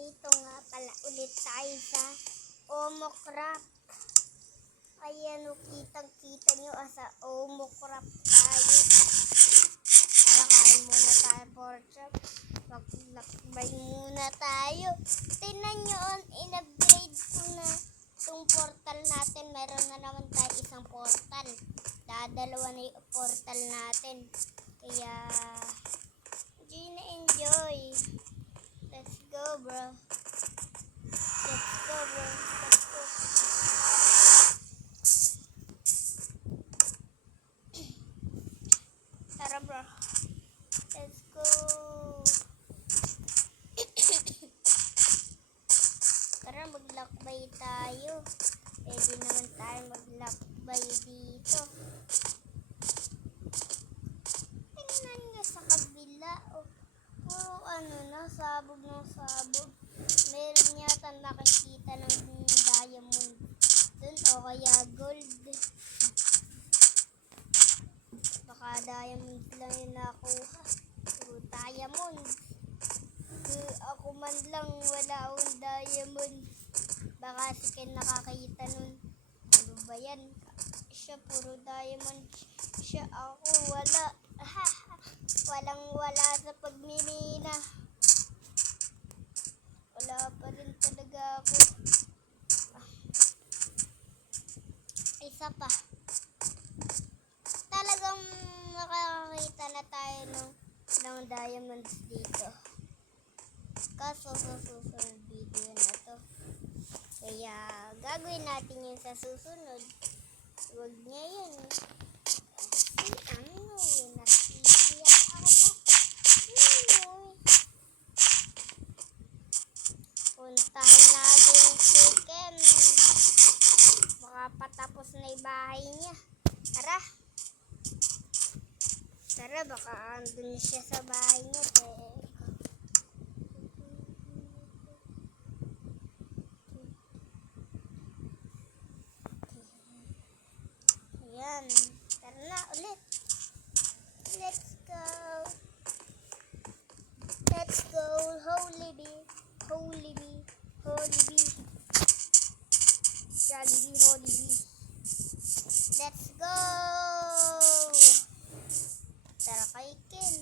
Nandito nga pala ulit tayo sa Omocraft. Ayan o, kitang-kita nyo sa Omocraft tayo. Tara, kain muna tayo, pork. Maglakbay muna tayo. Tingnan nyo, in-upgrade ko na itong portal natin. Meron na naman tayo isang portal. Dadalawa na yung portal natin. Kaya, enjoy. Let's go, bro. Let's go, bro. Let's go. Tara, bro. Let's go. Tara, maglakbay tayo. Pwede naman tayo maglakbay dito. Tingnan nyo sa kabila. Oh. Puro sabog ng sabog. Meron yata nakikita ng diamond dun o kaya gold. Baka diamond lang yung nakuha. Puro diamond. Ako man lang wala akong diamond. Baka si Ken nakakita nun. Ano ba yan? Siya puro diamond. Siya ako wala. Walang-wala sa pagmimina. Wala pa rin talaga ako. Isa pa. Talagang makakakita na tayo ng diamonds dito. Kaso sa susunod video na to. Kaya gagawin natin yun sa susunod. Huwag niya yun. Nasisiya ako pa. Puntahan natin si Ken. Baka patapos na yung bahay niya. Tara. Tara, baka andun siya sa bahay niya. Ayan. Tara na ulit. Let's go. Let's go. Holy bee. Holy bee. Holy bee. Jolly holy bee. Let's go. Tara kay Ken.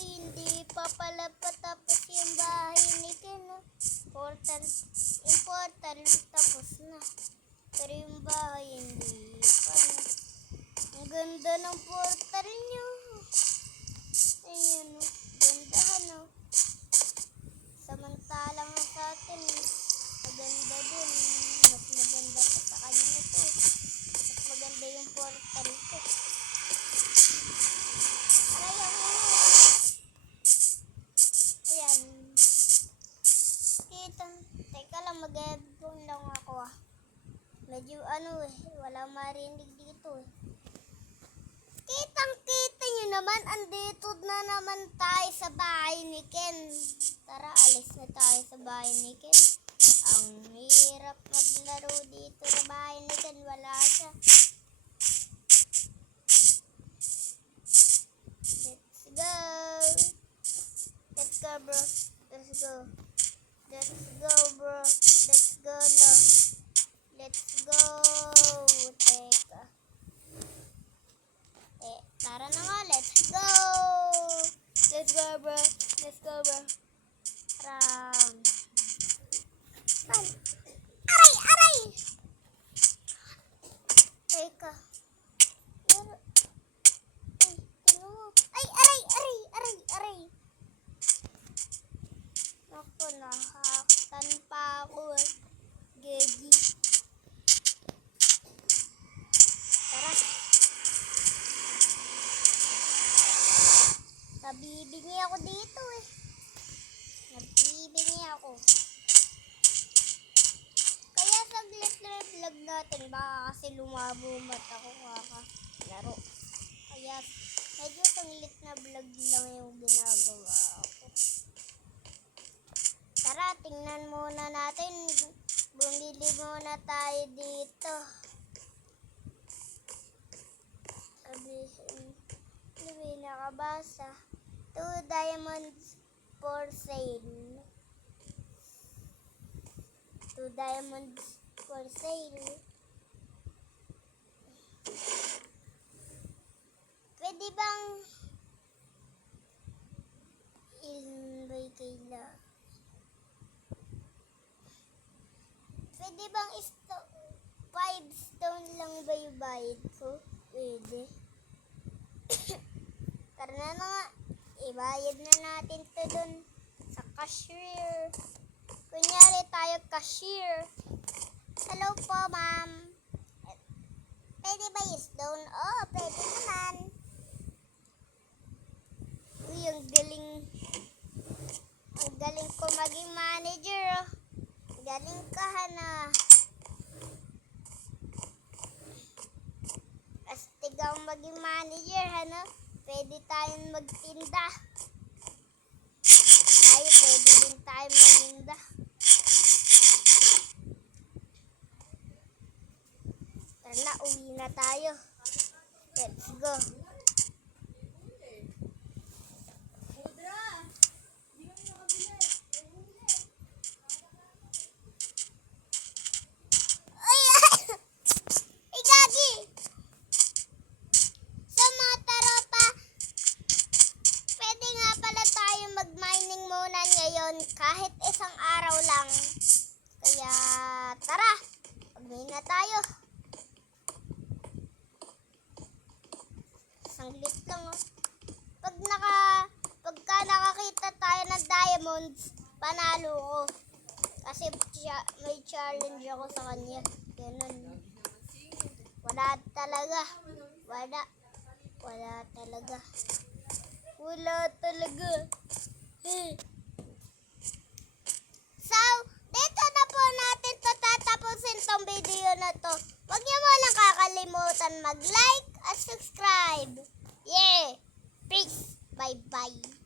Hindi pa pala patapos yung bahay ni Ken. Yung portal tapos na. Pero yung bahay hindi pa. Ang ganda ng portal nyo. Ayan o. Gandahan o. Samantalang sa atin. Maganda din. Mas maganda pa sa kanya to. Mas maganda yung portal ko. Ayan. Ayan. Teka lang, mag-headphone lang ako ah. Medyo walang marinig dito eh. Kitang-kita nyo naman, andito na naman tayo sa bahay ni Ken. Tara, alis na tayo sa bahay ni Ken. Ang hirap maglaro dito sa bahay ni Ken, wala siya. Let's go. Let's go, bro. Let's go. Let's go, bro. Let's go now. Let's go. Teka. Tara na nga. Let's go. Let's go, bro. Let's go, bro. Ram. Aray! Aray! Teka. Ay, aray! Aray! Aray! Aray! Naku, nahaktan pa ako eh. Gegi. Tara. Nabibingi ako dito eh. Nabibingi ako. Kaya saglit na vlog natin. Baka kasi lumabo mata ko kakalaro. Kaya medyo saglit na vlog lang yung ginagawa ako. Tara, tingnan muna natin. Bumili muna tayo dito. Sabihin, hindi nakabasa. 2 diamonds for sale. 2 diamonds for sale. Pwede bang ilbay kaila? Pwede bang 5 stone lang ba yung bayad ko? Pwede. Tara na nga. Ibayad na natin to dun sa cashier. Kunyari tayo cashier. Hello po, ma'am. Pwede ba yung stone? Oo, pwede naman. Uy, ang galing. Ang galing ko maging manager. Oh. Galing ka, Hana. Astig akong maging manager, Hana. Pwede tayong magtinda. Pwede din tayong maninda. Tara na, uwi na tayo. Let's go. Kahit isang araw lang. Kaya tara, mag-mine na tayo. Sanglit lang oh. Pagka nakakita tayo ng diamonds, panalo ko. Kasi may challenge ako sa kanya. Ganun. Wala talaga. Wala talaga. So, dito na po natin tatapusin tong video na to. Huwag niyo mo lang kakalimutan mag-like at subscribe. Yeah! Peace! Bye-bye!